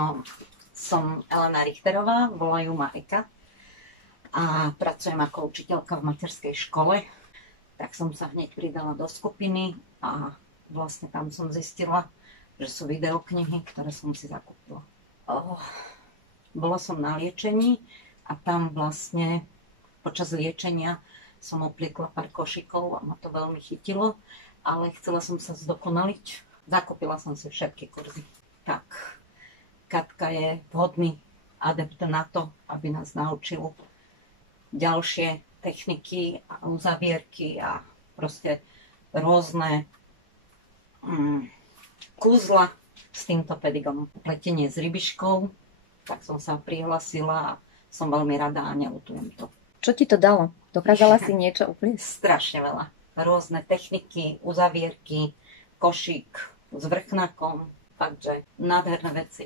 No, som Elena Richterová, volajú ma Eka a pracujem ako učiteľka v materskej škole. Tak som sa hneď pridala do skupiny a vlastne tam som zistila, že sú videoknihy, ktoré som si zakúpila. Bola som na liečení a tam vlastne počas liečenia som opliekla pár košíkov a ma to veľmi chytilo, ale chcela som sa zdokonaliť. Zakúpila som si všetky kurzy. Tak, Katka je vhodný adept na to, aby nás naučil ďalšie techniky a uzavierky a proste rôzne kúzla s týmto pedigom. Pletenie s rybiškou, tak som sa prihlasila a som veľmi rada a neľutujem to. Čo ti to dalo? Dokázala si niečo upliesť? Strašne veľa. Rôzne techniky, uzavierky, košík s vrchnákom, takže nádherné veci.